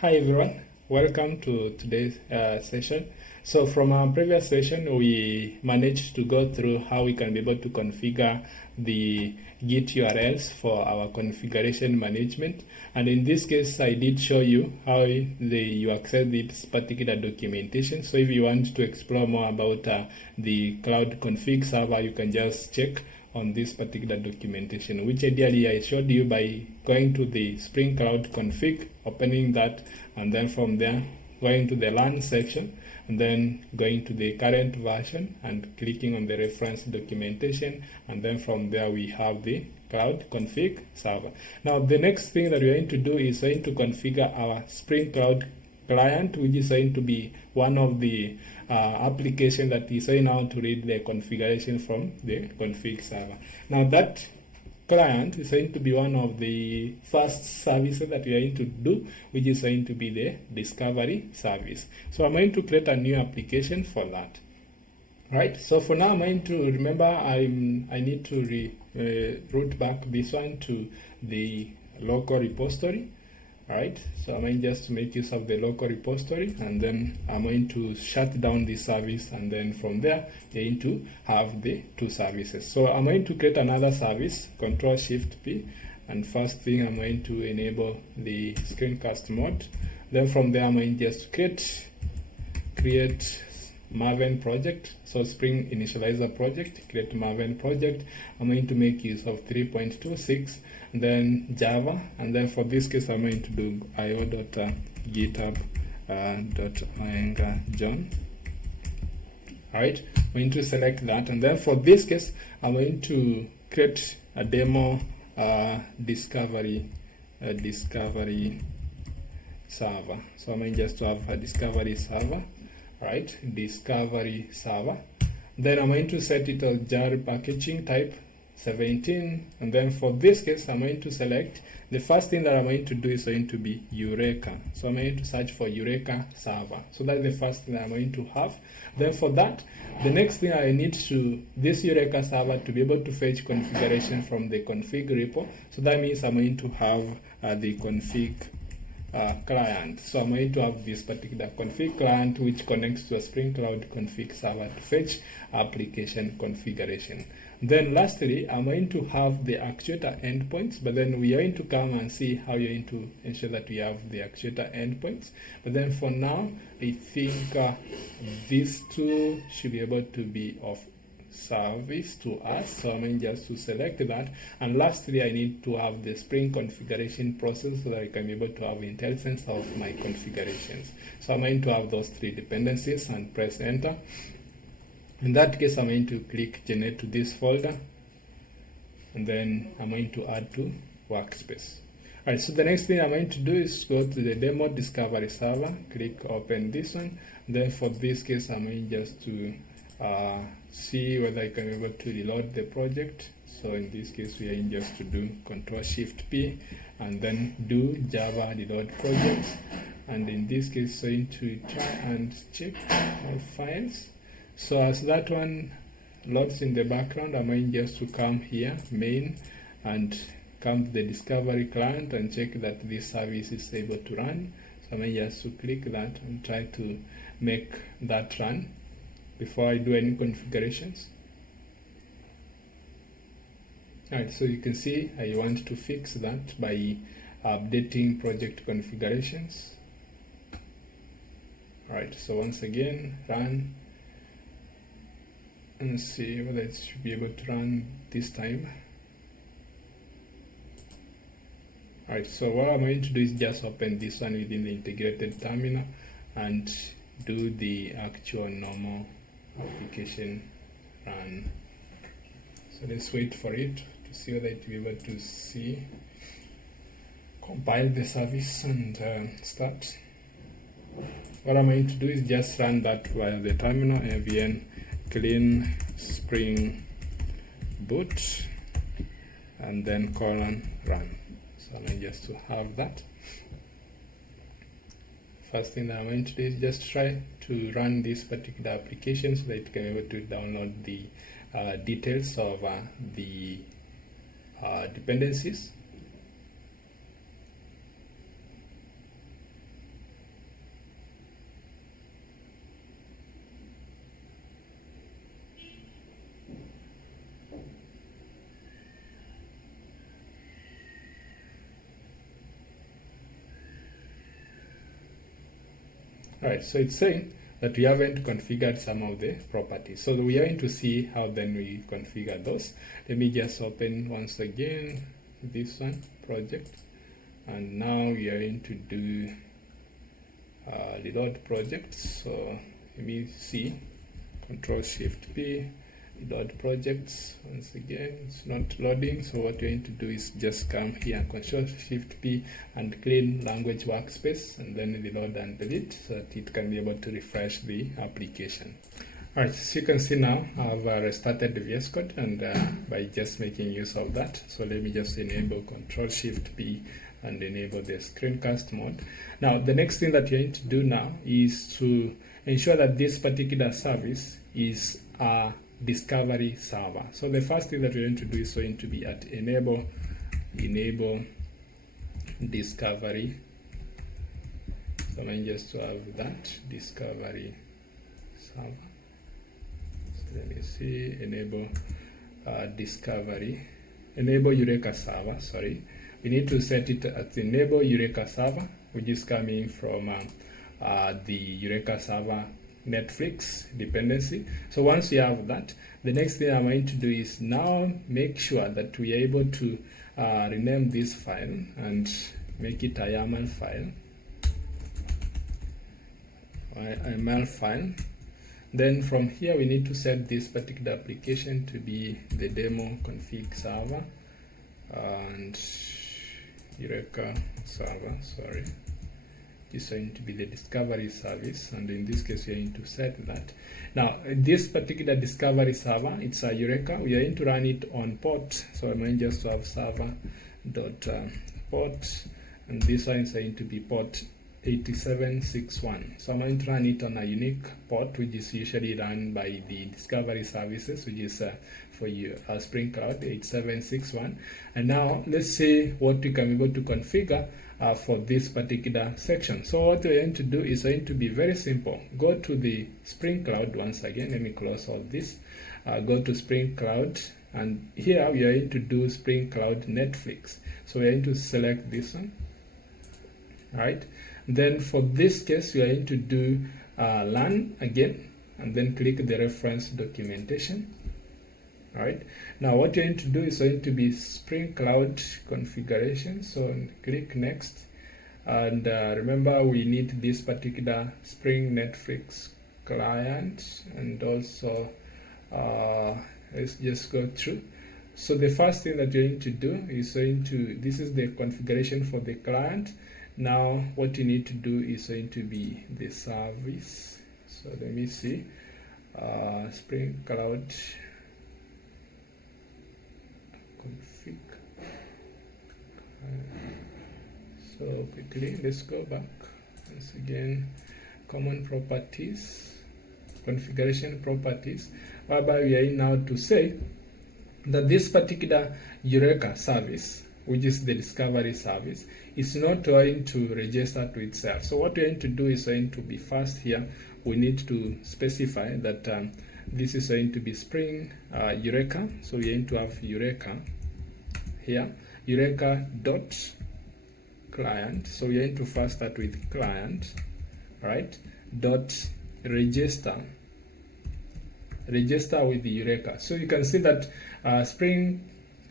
Hi everyone, welcome to today's session. So from our previous session, we managed to go through how we can be able to configure the Git URLs for our configuration management. And in this case, I did show you how you access this particular documentation. So if you want to explore more about the cloud config server, you can just check on this particular documentation, which ideally I showed you by going to the Spring Cloud config, opening that, and then from there going to the Learn section, and then going to the current version and clicking on the reference documentation, and then from there we have the Cloud config server. Now the next thing that we're going to do is going to configure our Spring Cloud client, which is going to be one of the application that is going now to read the configuration from the config server. Now that client is going to be one of the first services that we are going to do, which is going to be the discovery service. So I'm going to create a new application for that. Right, so for now I'm going to remember I need to route back this one to the local repository. Alright, so I'm going just to make use of the local repository, and then I'm going to shut down this service, and then from there you're going to have the two services. So I'm going to create another service, Control-Shift-P, and first thing I'm going to enable the screencast mode. Then from there I'm going just to create Maven project, so Spring Initializer project, create Maven project. I'm going to make use of 3.26, then Java, and then for this case I'm going to do io.github.oenga.john. Alright, I'm going to select that, and then for this case I'm going to create a demo discovery server. So I'm going just to have a discovery server. Right, discovery server. Then I'm going to set it as jar packaging type 17, and then for this case I'm going to select the first thing that I'm going to do is going to be Eureka. So I'm going to search for Eureka server. So that's the first thing that I'm going to have. Then for that, the next thing I need this Eureka server to be able to fetch configuration from the config repo. So that means I'm going to have the config client. So I'm going to have this particular config client which connects to a Spring Cloud config server to fetch application configuration. Then lastly, I'm going to have the actuator endpoints, but then we are going to come and see how you're going to ensure that we have the actuator endpoints. But then for now, I think these two should be able to be of service to us, so I'm going just to select that. And lastly, I need to have the Spring configuration process so that I can be able to have intelligence of my configurations. So I'm going to have those three dependencies and press enter. In that case, I'm going to click generate to this folder, and then I'm going to add to workspace. Alright, so the next thing I'm going to do is go to the demo discovery server, click open this one. Then for this case, I'm going just to see whether I can be able to reload the project. So in this case we are in just to do Control-Shift-P and then do Java reload projects, and in this case so to try and check my files. So as that one loads in the background, I'm going just to come here, main, and come to the discovery client and check that this service is able to run. So I'm going just to click that and try to make that run before I do any configurations. Alright, so you can see I want to fix that by updating project configurations. Alright, so once again run and see whether it should be able to run this time. Alright, so what I'm going to do is just open this one within the integrated terminal and do the actual normal application run. So let's wait for it to see whether it will be able to compile the service and start. What I'm going to do is just run that via the terminal, avn clean spring boot and then :run. So I'm going just to have that. First thing that I'm going to do is just try to run this particular application so that it can be able to download the details of the dependencies. Alright, so it's saying that we haven't configured some of the properties. So we are going to see how then we configure those. Let me just open once again this one, project. And now we are going to do reload projects. So let me see, Control-Shift-P, reload projects. Once again, it's not loading. So what we're going to do is just come here, Control-Shift-P, and clean language workspace, and then reload and delete so that it can be able to refresh the application. Alright, so you can see now I've restarted the VS Code, and by just making use of that. So let me just enable Control-Shift-P and enable the screencast mode. Now, the next thing that you're going to do now is to ensure that this particular service is a discovery server. So the first thing that we're going to do is going to be at enable discovery. So I'm going just to have that discovery server. So let me see, enable enable Eureka server, sorry. We need to set it at enable Eureka server, which is coming from the Eureka server Netflix dependency. So once we have that, the next thing I'm going to do is now make sure that we are able to rename this file and make it a YAML file. YAML file. Then from here we need to set this particular application to be the demo config server and Eureka server, sorry. Is going to be the discovery service, and in this case we are going to set that. Now this particular discovery server, it's a Eureka. We are going to run it on port, so I'm going just to have server.port, and this one is going to be port 8761. So I'm going to run it on a unique port, which is usually run by the discovery services, which is for you Spring Cloud 8761. And now let's see what we can be able to configure for this particular section. So what we're going to do is going to be very simple. Go to the Spring Cloud once again. Let me close all this. Go to Spring Cloud, and here we are going to do Spring Cloud Netflix. So we're going to select this one. All right. Then for this case, we are going to do learn again, and then click the reference documentation. All right. Now what you're going to do is going to be Spring Cloud configuration. So click next, and remember we need this particular Spring Netflix client, and also let's just go through. So the first thing that you're going to do is this is the configuration for the client. Now what you need to do is going to be the service. So let me see, Spring Cloud config. So quickly let's go back once again, common properties, configuration properties, whereby we are now to say that this particular Eureka service, which is the discovery service, is not going to register to itself. So what we're going to do is going to be first here, we need to specify that this is going to be Spring Eureka. So we're going to have Eureka here, Eureka dot client. So we're going to first start with client, right? Dot register with the Eureka. So you can see that Spring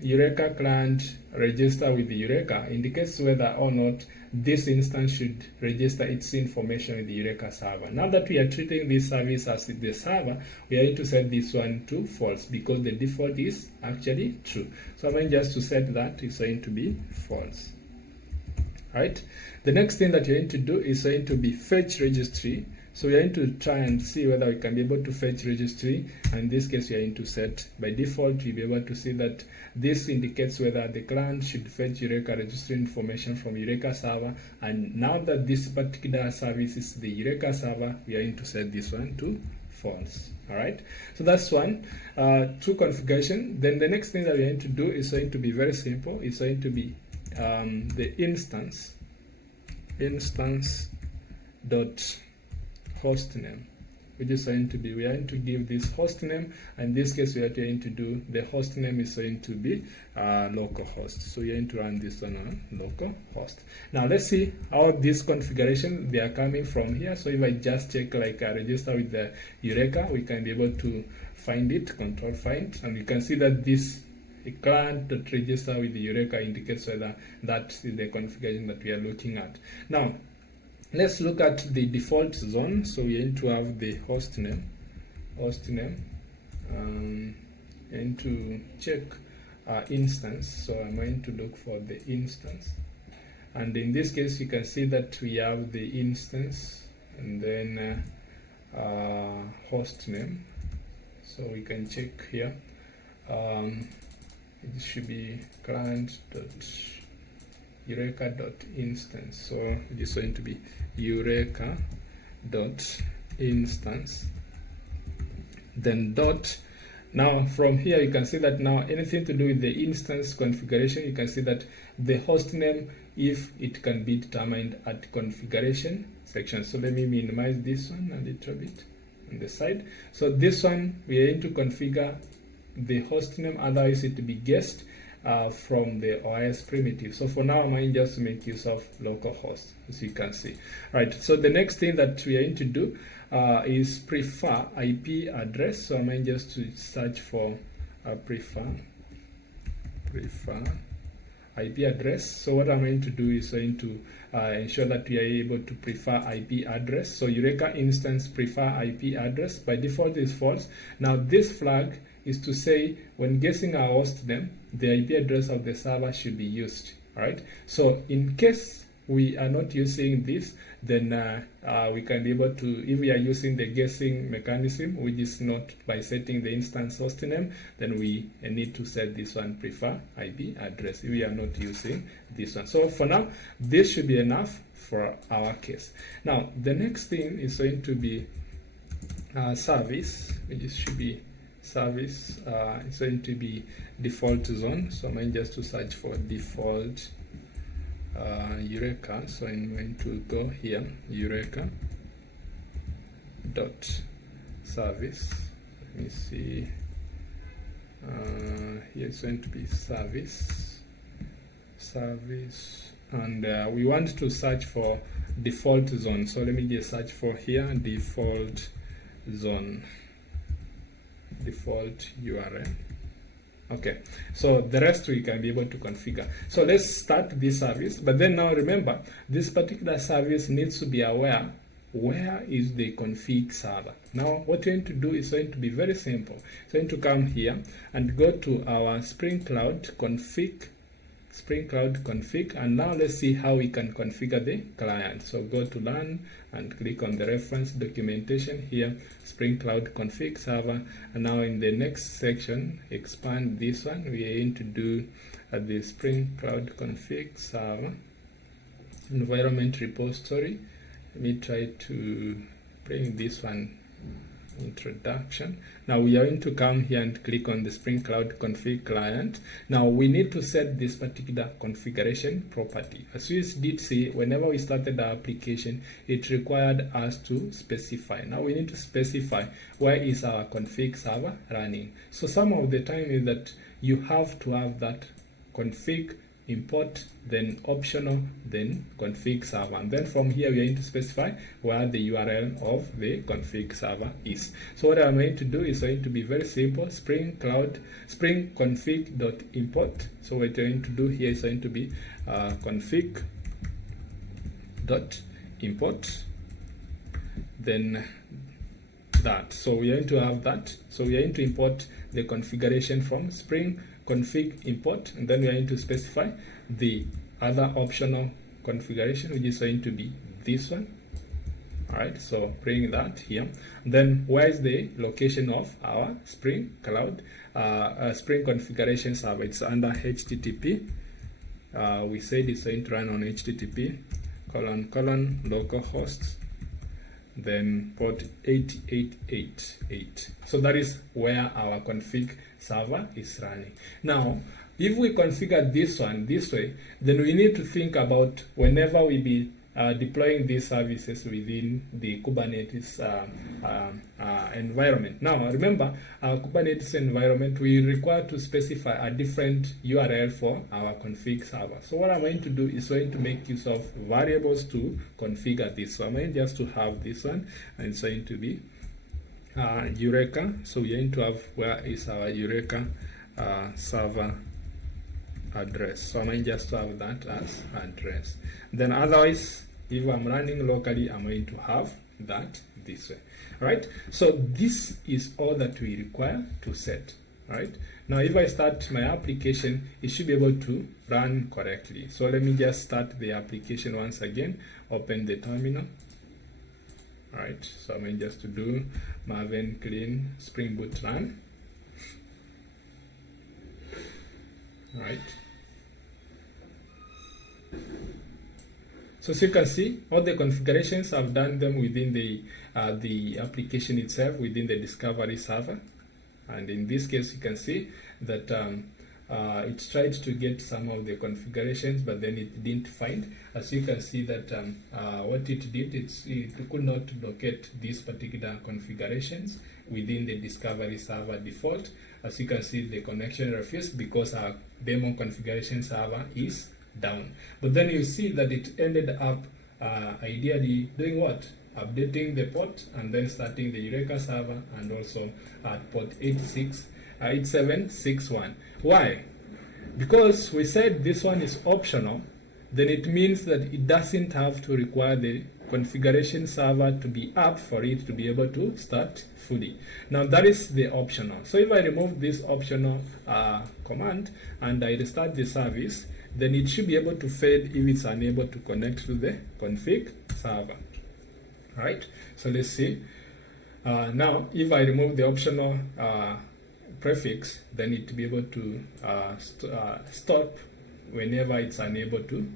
Eureka client register with the Eureka indicates whether or not this instance should register its information with the Eureka server. Now that we are treating this service as the server, we are going to set this one to false because the default is actually true. So I'm going just to set that is going to be false. Right? The next thing that you're going to do is going to be fetch registry. So we are going to try and see whether we can be able to fetch registry. And in this case, we are going to set by default. We'll be able to see that this indicates whether the client should fetch Eureka registry information from Eureka server. And now that this particular service is the Eureka server, we are going to set this one to false. All right. So that's one. True configuration. Then the next thing that we're going to do is going to be very simple. It's going to be the instance dot host name, which is going to be, we are going to give this host name, and in this case we are going to do, the host name is going to be localhost. So we are going to run this on localhost. Now let's see how this configuration, they are coming from here. So if I just check like register with the Eureka, we can be able to find it, control find, and you can see that this client.register with the Eureka indicates whether that is the configuration that we are looking at. Now let's look at the default zone. So we need to have the host name, and to check instance. So I'm going to look for the instance, and in this case you can see that we have the instance and then host name. So we can check here. It should be client.eureka.instance. So it is going to be eureka.instance, then dot. Now from here you can see that now anything to do with the instance configuration, you can see that the host name, if it can be determined at configuration section. So let me minimize this one a little bit on the side. So this one we are going to configure the host name, otherwise it to be guessed from the OS primitive. So for now I'm going just to make use of localhost, as you can see. Right, so the next thing that we are going to do is prefer IP address. So I'm going just to search for prefer IP address. So what I'm going to do is going to ensure that we are able to prefer IP address. So Eureka instance prefer IP address by default is false. Now this flag is to say when guessing our host name, the IP address of the server should be used. All right. So in case we are not using this, then we can be able to, if we are using the guessing mechanism, which is not by setting the instance host name, then we need to set this one prefer IP address if we are not using this one. So for now, this should be enough for our case. Now the next thing is going to be service, which should be service. It's going to be default zone. So I'm going just to search for default Eureka. So I'm going to go here, Eureka dot service. Let me see. Here it's going to be service, and we want to search for default zone. So let me just search for here default zone, default URL. Okay, so the rest we can be able to configure. So let's start this service, but then now remember, this particular service needs to be aware where is the config server. Now what you're going to do is going to be very simple. So you're going to come here and go to our Spring Cloud config, and now let's see how we can configure the client. So go to learn and click on the reference documentation here, Spring Cloud config server, and now in the next section expand this one. We are going to do the Spring Cloud config server environment repository. Let me try to bring this one introduction. Now we are going to come here and click on the Spring Cloud config client. Now we need to set this particular configuration property. As we did see, whenever we started our application, it required us to specify. Now we need to specify where is our config server running. So some of the time is that you have to have that config import, then optional, then config server, and then from here we are going to specify where the URL of the config server is. So what I'm going to do is going to be very simple, spring config.import. So what we're going to do here is going to be config.import, then that. So we are going to have that. So we are going to import the configuration from Spring config import, and then we are going to specify the other optional configuration, which is going to be this one. All right, so bring that here. Then where is the location of our Spring Cloud Spring configuration server? It's under HTTP. We said it's going to run on HTTP :/ localhost, then port 8888. So that is where our config server is running. Now if we configure this one this way, then we need to think about whenever we be deploying these services within the Kubernetes environment. Now, remember, our Kubernetes environment, we require to specify a different URL for our config server. So what I'm going to do is going to make use of variables to configure this. So I'm going just to have this one, and it's going to be Eureka. So we're going to have, where is our Eureka server address. So I'm going just to have that as address. Then otherwise, if I'm running locally, I'm going to have that this way. All right. So this is all that we require to set. All right. Now, if I start my application, it should be able to run correctly. So let me just start the application once again. Open the terminal. All right. So I'm going just to do Maven clean Spring Boot run. All right. So as you can see, all the configurations, I've done them within the application itself, within the discovery server. And in this case, you can see that it tried to get some of the configurations, but then it didn't find. As you can see that what it did, it could not locate these particular configurations within the discovery server default. As you can see, the connection refused because our demo configuration server is down. But then you see that it ended up ideally doing what? Updating the port and then starting the Eureka server, and also at port 8761. Why? Because we said this one is optional, then it means that it doesn't have to require the configuration server to be up for it to be able to start fully. Now that is the optional. So if I remove this optional command and I restart the service, then it should be able to fail if it's unable to connect to the config server. All right, so let's see. Now, if I remove the optional prefix, then it will be able to stop whenever it's unable to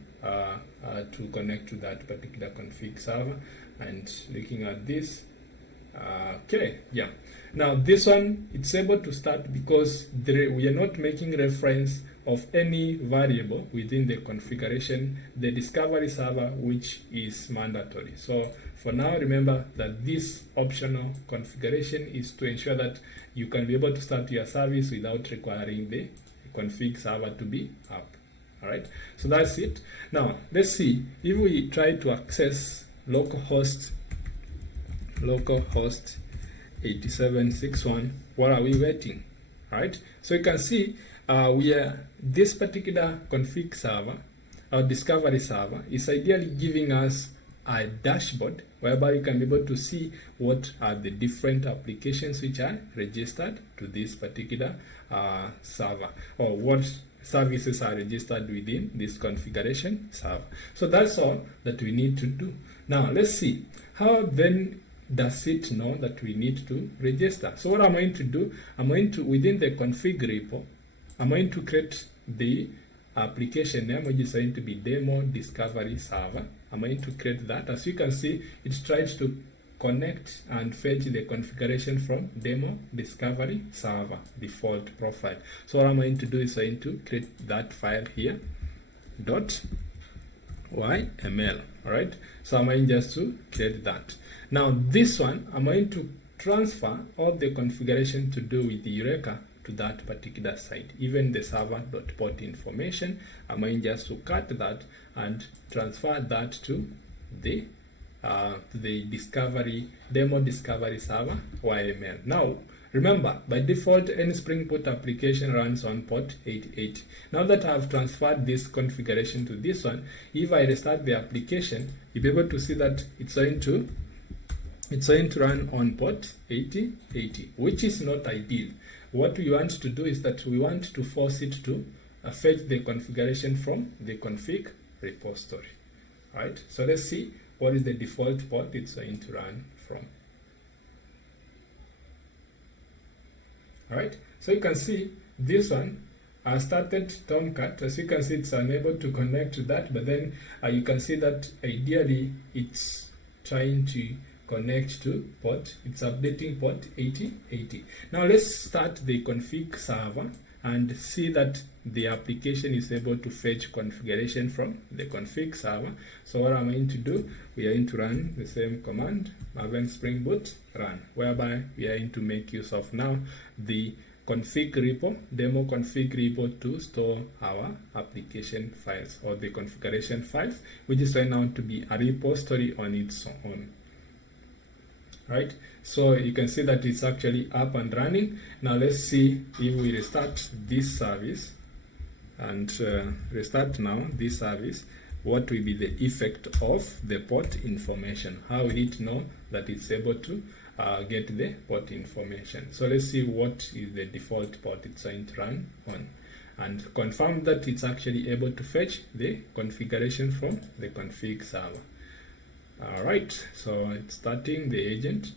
connect to that particular config server. And looking at this, okay, yeah. Now this one, it's able to start because we are not making reference of any variable within the configuration, the discovery server, which is mandatory. So for now, remember that this optional configuration is to ensure that you can be able to start your service without requiring the config server to be up. All right, so that's it. Now let's see if we try to access localhost 8761. What are we waiting? All right, so you can see we are this particular config server, our discovery server, is ideally giving us a dashboard whereby you can be able to see what are the different applications which are registered to this particular server, or what services are registered within this configuration server. So that's all that we need to do. Now let's see, how then does it know that we need to register? So what I'm going to do, I'm going to, within the config repo, I'm going to create the application name, which is going to be demo discovery server. I'm going to create that. As you can see, it tries to connect and fetch the configuration from demo discovery server default profile. So what I'm going to do is going to create that file here, .yml. All right. So I'm going just to create that. Now this one, I'm going to transfer all the configuration to do with the Eureka to that particular site, even the server.port information. I'm going just to cut that and transfer that to the demo discovery server YML. Now remember, by default any Spring Boot application runs on port 8080. Now that I have transferred this configuration to this one, if I restart the application, you'll be able to see that it's going to run on port 8080, which is not ideal. What we want to do is that we want to force it to fetch the configuration from the config repository. All right, so let's see what is the default port it's going to run from. All right, so you can see this one, I started Tomcat. As you can see, it's unable to connect to that, but then you can see that ideally it's trying to connect to port, it's updating port 8080. Now let's start the config server and see that the application is able to fetch configuration from the config server. So what I'm going to do, we are going to run the same command, maven spring boot run, whereby we are going to make use of now the config repo, demo config repo, to store our application files or the configuration files, which is right now to be a repository on its own. Right, so you can see that it's actually up and running. Now let's see if we restart this service and restart now this service, what will be the effect of the port information? How will it know that it's able to get the port information? So let's see what is the default port it's going to run on, and confirm that it's actually able to fetch the configuration from the config server. Alright, so it's starting the agent.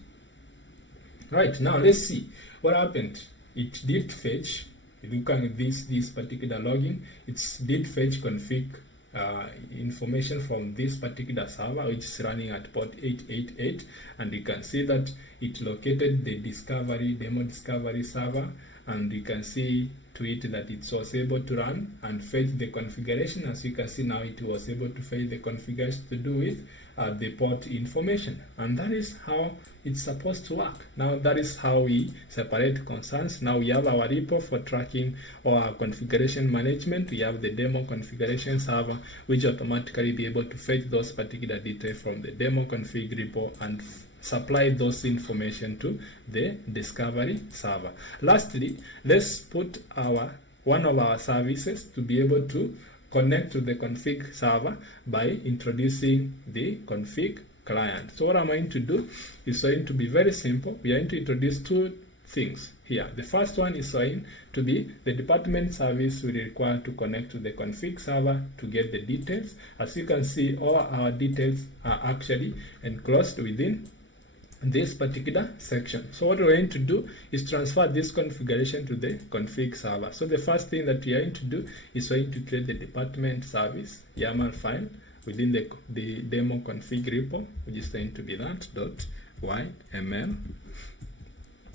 Right, now let's see what happened. It did fetch, looking at this particular logging, it did fetch config information from this particular server, which is running at port 888, and you can see that it located the demo discovery server, and you can see to it that it was able to run and fetch the configuration. As you can see now, it was able to fetch the configuration to do with the port information, and that is how it's supposed to work. Now that is how we separate concerns. Now we have our repo for tracking or configuration management. We have the demo configuration server, which automatically be able to fetch those particular details from the demo config repo and supply those information to the discovery server. Lastly, let's put one of our services to be able to connect to the config server by introducing the config client. So what I'm going to do is going to be very simple. We are going to introduce two things here. The first one is going to be the department service we require to connect to the config server to get the details. As you can see, all our details are actually enclosed within this particular section. So what we're going to do is transfer this configuration to the config server. So the first thing that we are going to do is going to create the department service YAML file within the demo config repo, which is going to be that .yml.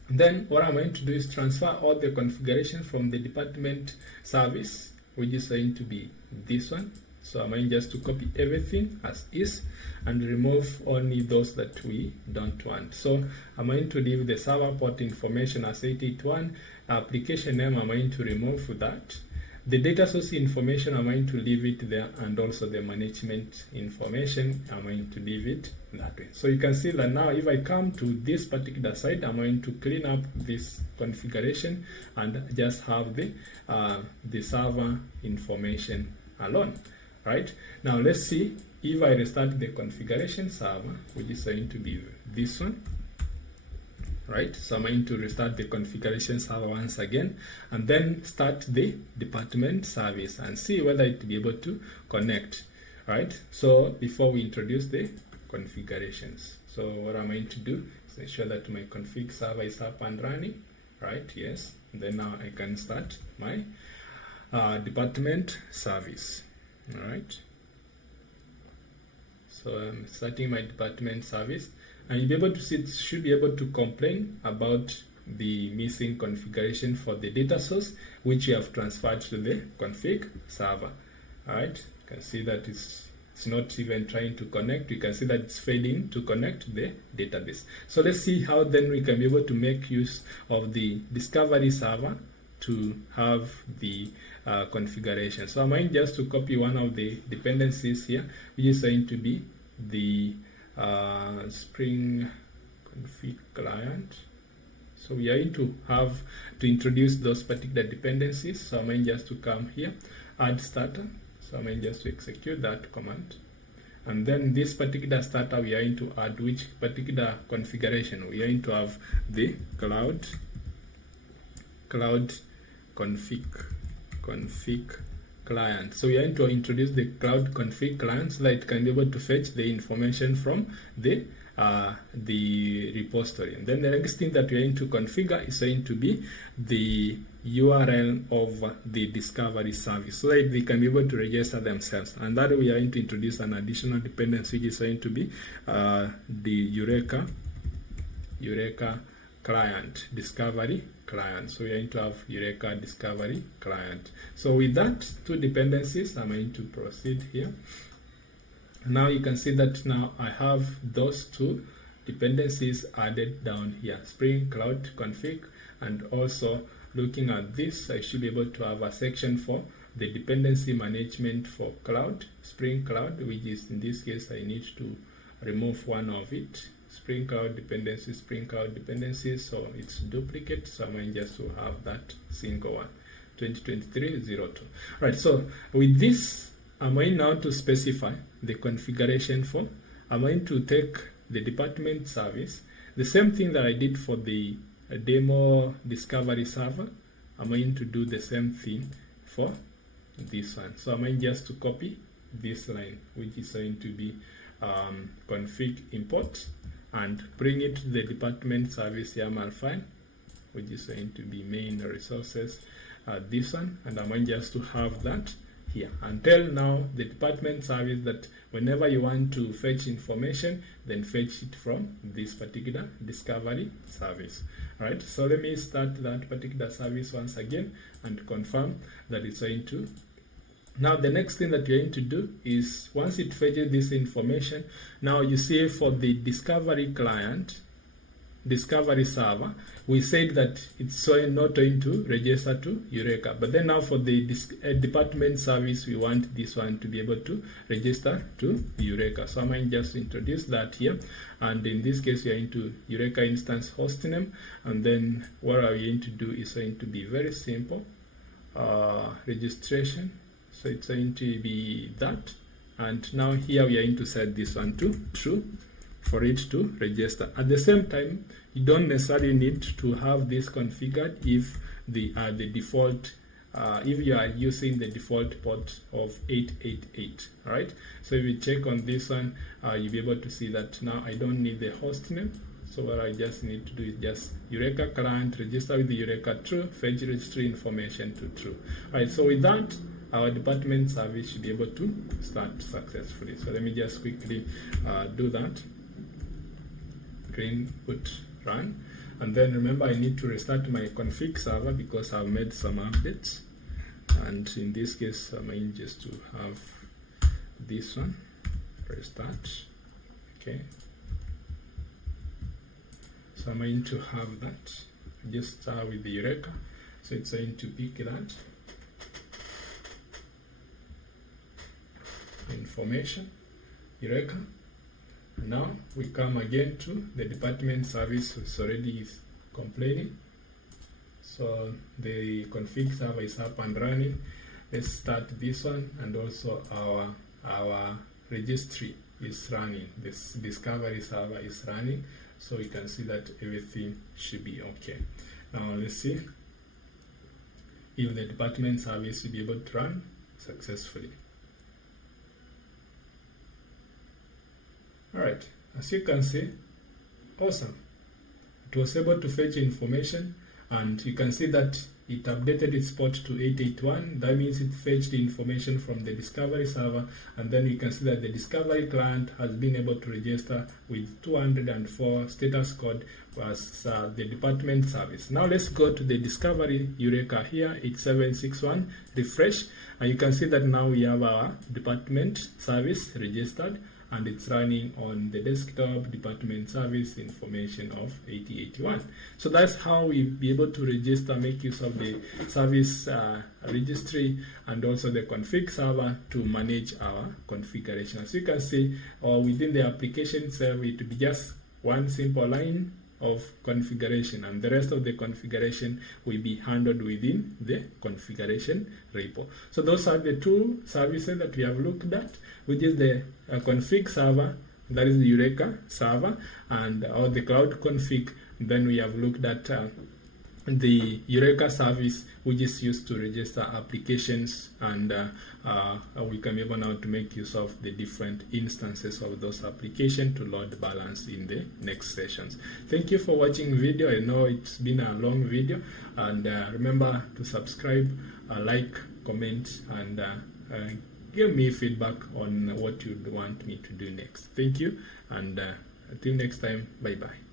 Then what I'm going to do is transfer all the configuration from the department service, which is going to be this one. So I'm going just to copy everything as is and remove only those that we don't want. So I'm going to leave the server port information as 881. Application name, I'm going to remove that. The data source information, I'm going to leave it there, and also the management information, I'm going to leave it that way. So you can see that now if I come to this particular site, I'm going to clean up this configuration and just have the server information alone. Right, now let's see if I restart the configuration server, which is going to be this one. Right, so I'm going to restart the configuration server once again, and then start the department service and see whether it will be able to connect. Right, so before we introduce the configurations, so what I'm going to do is ensure that my config server is up and running. Right, yes, and then now I can start my department service. All right, so I'm starting my department service, and you'll be able to see it should be able to complain about the missing configuration for the data source, which we have transferred to the config server. All right, you can see that it's not even trying to connect. You can see that it's failing to connect to the database. So let's see how then we can be able to make use of the discovery server to have the configuration. So I'm going just to copy one of the dependencies here, which is going to be the Spring config client. So we are going to have to introduce those particular dependencies. So I'm going just to come here, add starter. So I'm going just to execute that command. And then this particular starter, we are going to add which particular configuration. We are going to have the cloud config client. So we are going to introduce the cloud config client so that it can be able to fetch the information from the repository. And then the next thing that we are going to configure is going to be the URL of the discovery service so that they can be able to register themselves. And that we are going to introduce an additional dependency, which is going to be the Eureka client, discovery client. So we are going to have Eureka discovery client. So with that two dependencies, I'm going to proceed here. Now you can see that now I have those two dependencies added down here, Spring Cloud config, and also looking at this, I should be able to have a section for the dependency management for cloud, Spring Cloud, which is in this case I need to remove one of it, Spring Cloud dependencies, Spring Cloud dependencies, so it's duplicate, so I'm going just to have that single one, 2023-02. Right, so with this, I'm going now to specify the configuration for, I'm going to take the department service, the same thing that I did for the demo discovery server, I'm going to do the same thing for this one. So I'm going just to copy this line, which is going to be config import, and bring it to the department service YAML file, which is going to be main resources, this one, and I'm going just to have that here. Until now, the department service that whenever you want to fetch information, then fetch it from this particular discovery service. All right, so let me start that particular service once again and confirm that it's going to. Now the next thing that you're going to do is, once it fetches this information, now you see for the discovery client, discovery server, we said that it's not going to register to Eureka, but then now for the department service, we want this one to be able to register to Eureka. So I'm going to just introduce that here, and in this case we are into Eureka instance hostname, and then what are we going to do is going to be very simple, registration. So it's going to be that, and now here we are going to set this one to true for it to register. At the same time, you don't necessarily need to have this configured if the default, if you are using the default port of 888, right? So if you check on this one, you'll be able to see that now I don't need the host name. So what I just need to do is just Eureka client, register with the Eureka true, fetch registry information to true. All right, so with that, our department service should be able to start successfully. So let me just quickly do that. Green put run, and then remember I need to restart my config server because I've made some updates, and in this case I'm going just to have this one restart. Okay, so I'm going to have that, just start with the Eureka, so it's going to pick that information, Eureka. Now we come again to the department service, which already is complaining. So the config server is up and running. Let's start this one, and also our registry is running. This discovery server is running, so we can see that everything should be okay. Now let's see if the department service will be able to run successfully. Alright, as you can see, awesome. It was able to fetch information, and you can see that it updated its port to 881. That means it fetched the information from the discovery server, and then you can see that the discovery client has been able to register with 204 status code was the department service. Now let's go to the discovery Eureka here, 8761, refresh, and you can see that now we have our department service registered, and it's running on the desktop department service information of 8081. So that's how we be able to register, make use of the service registry and also the config server to manage our configuration. As you can see, within the application itself, it will be just one simple line of configuration, and the rest of the configuration will be handled within the configuration repo. So those are the two services that we have looked at, which is the config server, that is the Eureka server, and or the cloud config. Then we have looked at the Eureka service, which is used to register applications, and we can be able now to make use of the different instances of those applications to load balance in the next sessions. Thank you for watching video. I know it's been a long video, and remember to subscribe, like, comment, and give me feedback on what you'd want me to do next. Thank you, and until next time, bye bye.